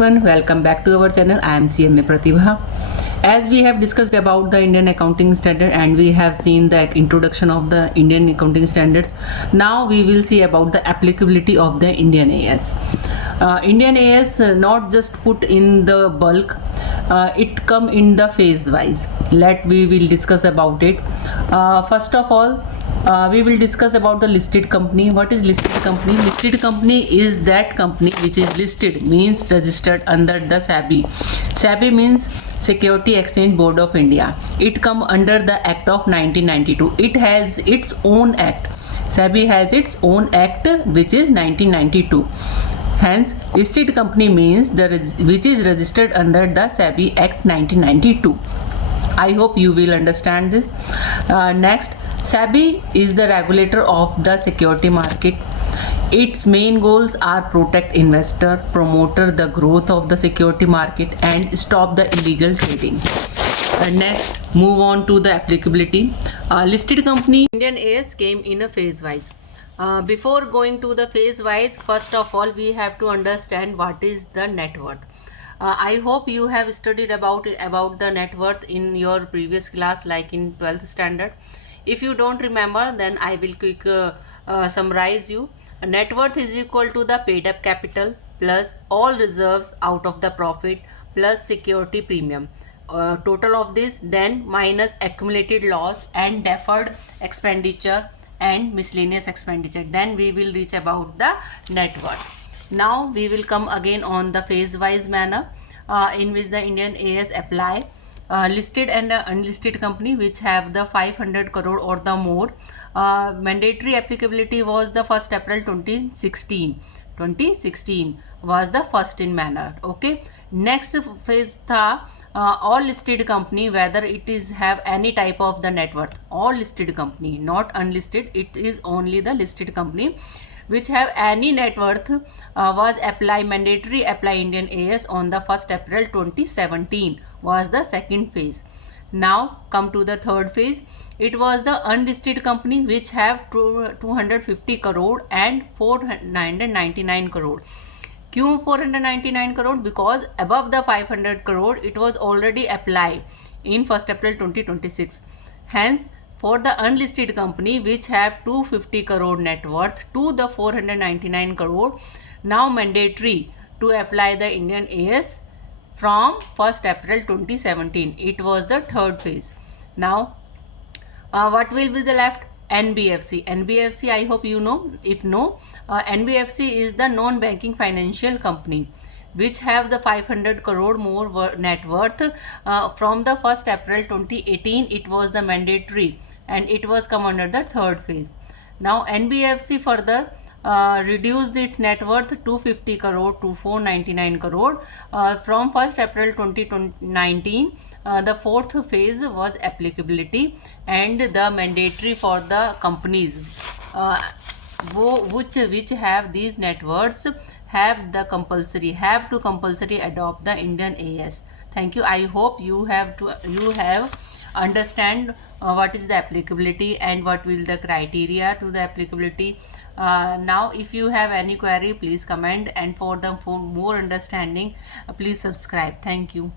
Everyone, welcome back to our channel. I am CMA Pratibha. As we have discussed about the Indian accounting standard and we have seen the introduction of the Indian accounting standards, now we will see about the applicability of the Indian AS. Indian AS not just put in the bulk, it come in the phase wise. We will discuss about it. First of all, we will discuss about the listed company. What is listed company? Listed company is that company which is listed, means registered under the SEBI. SEBI means Security Exchange Board of India. It come under the Act of 1992. It has its own act. SEBI has its own act which is 1992. Hence, listed company means which is registered under the SEBI Act 1992. I hope you will understand this. Next, SEBI is the regulator of the security market. Its main goals are protect investor, promote the growth of the security market and stop the illegal trading. Next, move on to the applicability. Listed company Indian AS came in a phase wise. Before going to the phase wise, first of all we have to understand what is the net worth. I hope you have studied about the net worth in your previous class, like in 12th standard. If you don't remember, then I will quick summarize you. Net worth is equal to the paid up capital plus all reserves out of the profit plus security premium. Total of this, then minus accumulated loss and deferred expenditure and miscellaneous expenditure. Then we will reach about the net worth. Now we will come again on the phase wise manner in which the Indian AS apply. Listed and unlisted company which have the 500 crore or the more, mandatory applicability was the 1st April 2016 was the first in manner. Okay, next phase tha all listed company, whether it is have any type of the net worth. All listed company, not unlisted, it is only the listed company which have any net worth was mandatory apply Indian AS on the 1st April 2017 was the second phase. Now come to the third phase. It was the unlisted company which have 250 crore and 499 crore. Kyun 499 crore? Because above the 500 crore it was already applied in 1st April 2026. Hence, for the unlisted company which have 250 crore net worth to the 499 crore, now mandatory to apply the Indian AS from 1st April 2017. It was the third phase. Now, what will be the left? NBFC. NBFC, I hope you know. If no, NBFC is the non-banking financial company which have the 500 crore more net worth from the 1st April 2018. It was the mandatory and it was come under the third phase. Now NBFC further reduced its net worth 250 crore to 499 crore from 1st April 2019. The fourth phase was applicability and the mandatory for the companies which have these net worths have to compulsory adopt the Indian AS. Thank you. I hope you have understand what is the applicability and what will the criteria to the applicability. Now if you have any query, please comment, and for more understanding please subscribe. Thank you.